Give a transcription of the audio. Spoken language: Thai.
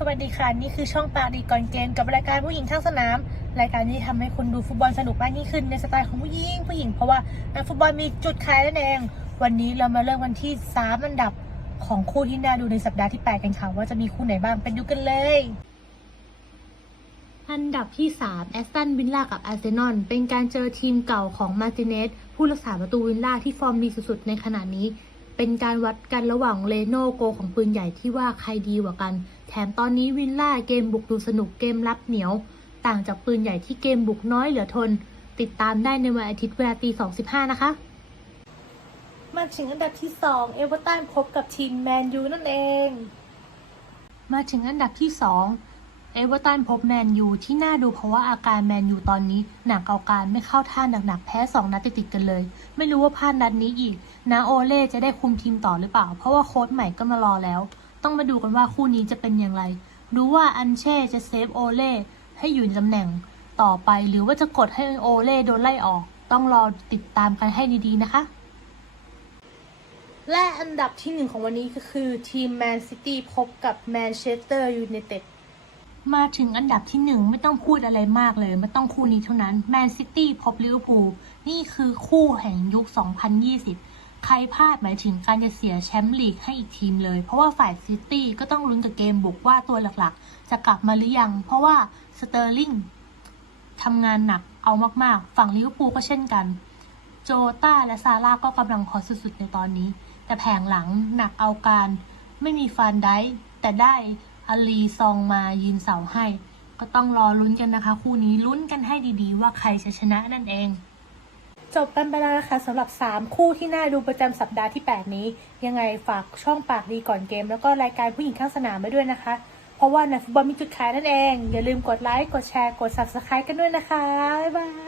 สวัสดีค่ะนี่คือช่องปาดีก่อนเกมกับรายการผู้หญิงทั้งสนาม รายการที่ทำให้คนดูฟุตบอลสนุกมากยิ่งขึ้นในสไตล์ของผู้หญิงผู้หญิงเพราะว่าฟุตบอลมีจุดขายนั่นเอง วันนี้เรามาเริ่มกันที่3อันดับของคู่ที่น่าดูในสัปดาห์ที่ 8 กันค่ะว่าจะมีคู่ไหนบ้างไปดูกันเลย อันดับที่3แอสตันวินล่ากับอาร์เซนอลเป็นการเจอทีมเก่าของมาติเนสผู้รักษาประตูวินล่าที่ฟอร์มดีสุดๆในขณะนี้ เป็นการวัดกันระหว่างเลโนโกของปืนใหญ่ที่ว่าใครดีกว่ากัน มตอนนี้วินล่าเกมบุกดูสนุกเกมรับเหนียว ต่างจากปืนใหญ่ที่เกมบุกน้อยเหลือทน ติดตามได้ในวันอาทิตย์เวลาตี2.15นะคะ มาถึงอันดับที่ 2 เอเวอร์ตันพบกับทีมแมนยูนั่นเอง มาถึงอันดับที่ 2 เอเวอร์ตันพบแมนยูที่น่าดูเพราะว่าอาการแมนยูตอนนี้ หนักเอาการไม่เข้าท่าหนักๆแพ้ 2 นัดติดๆกันเลย ไม่รู้ว่าพลาดนัดนี้อีก นาโอเล่จะได้คุมทีมต่อหรือเปล่า เพราะว่าโค้ชใหม่ก็มารอแล้ว ต้องมาดูกันว่าคู่นี้จะเป็นอย่างไรรู้ว่าอันเช่จะเซฟโอเล่ให้อยู่ในตำแหน่งต่อไปหรือว่าจะกดให้โอเล่โดนไล่ออก ต้องรอติดตามกันให้ดีๆนะคะ และอันดับที่หนึ่งของวันนี้ก็คือทีมแมนซิตี้พบกับแมนเชสเตอร์ยูไนเต็ดมาถึงอันดับที่หนึ่งไม่ต้องพูดอะไรมากเลยไม่ต้องคู่นี้เท่านั้นแมนซิตี้พบลิเวอร์พูลนี่คือคู่แห่งยุค 2020 ใครพลาดหมายถึงการจะเสียแชมป์ลีกให้อีกทีมเลย เพราะว่าฝ่ายซิตี้ก็ต้องลุ้นกับเกมบุกว่าตัวหลักๆ จะกลับมาหรือยัง เพราะว่าสเตอร์ลิงทำงานหนักเอามากๆ ฝั่งลิเวอร์พูลก็เช่นกัน โจต้าและซาร่าก็กำลังพอสุดๆในตอนนี้ แต่แผงหลังหนักเอาการ ไม่มีฟานไดค์แต่ได้อาลีซองมายืนเสาให้ ก็ต้องรอลุ้นกันนะคะ คู่นี้ลุ้นกันให้ดีๆ ว่าใครจะชนะนั่นเอง จบกันไปแล้วนะคะสำหรับ 3 คู่ที่น่าดูประจำสัปดาห์ที่ 8 นี้ ยังไงฝากช่องปากดีก่อนเกม แล้วก็รายการผู้หญิงข้างสนามไปด้วยนะคะ เพราะว่าในฟุตบอลมีจุดขายนั่นเอง อย่าลืมกดไลค์กดแชร์กด subscribe กันด้วยนะคะ บ๊ายบาย